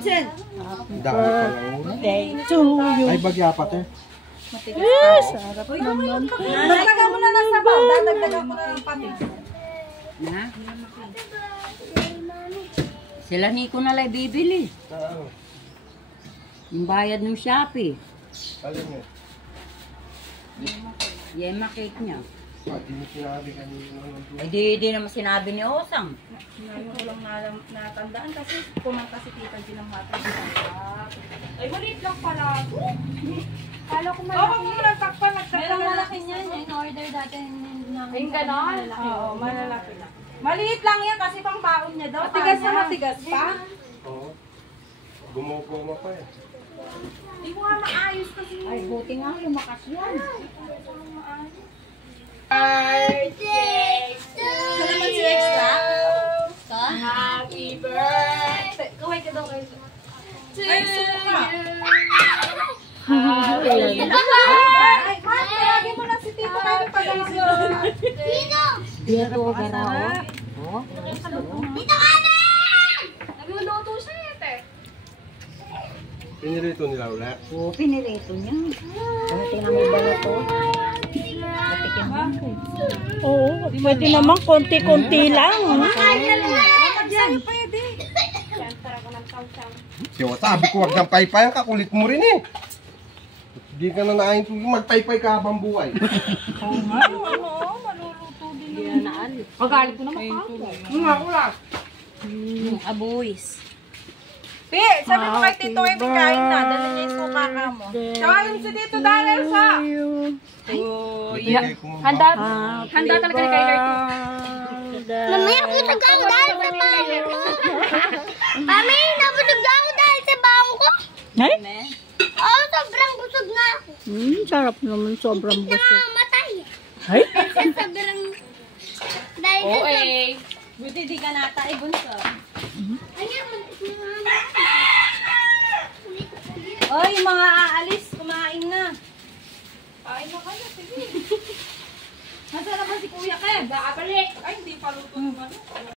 Sen. Dami pala. Birthday to you. Ay, bagya pa te. Yes, sarap naman. Dagdagan mo na ng sabaw. Dagdagan mo na ng patis. Na? Sila ni ko na lang bibili. Yung bayad ng Shopee. Alin mo? Yema cake niya. Hindi mo sinabi kanina. Di naman sinabi ni Osang. Ngayon ko lang natandaan kasi kumanta si Tita G ng mata. Ay, maliit lang pala. Kala ko malaki. Oo, kung nagtakpan. Merong malaki niyan. In-order dati ng... Yung ganon? Oo, malalaki lang. Maliit lang yan kasi pang baon niya daw. Matigas na matigas pa? Oo. Gumugoma pa eh. Hindi mo nga maayos kasi. Ay, buti nga lumakas yan. Birthday to you! Naman si Extra? Happy birthday! Kaway ka daw kayo. Ay, suko ka! Happy birthday! Ay, man, paragin mo na si Tito kayo pag-alasyon. Tito! Dito ko garaw. Oh. Dito ka na! Nagluluto siya eh, Pinirito nila ulit. Oo, pinirito niya. Ano tingnan mo ba ito? Matikin mo. Oo, pwede naman konti-konti lang. Yan, pwede. Siya, sabi ko wag ng paypayan ka, kulit mo rin eh. Hindi ka na naayin kung magpaypay ka habang buhay. Oo nga, maluluto din. Hindi na naalit. Magalit ko naman ako. Nga, ulas. Yung aboys. Pi, sabi mo kay Tito ay pikain na. Dala niya yung suka ka mo. Tawagin si Tito Daniel sa... Handa talaga ni Kyler to. Mamaya Nabutog ako dahil sa baho ko. Mami, nabutog ako dahil sa baho ko. Ay? Oo, sobrang busog na ako. Sarap naman, sobrang Hindi na busog. nga matay. Ay? Kasi sobrang... Dahil sa... Buti di ka nata ibunso. Ayan, Oy, mga aalis, kumain na. Kain na kayo, sige. Nasaan naman si Kuya Kev? Nakabalik. Ay, hindi pa luto naman.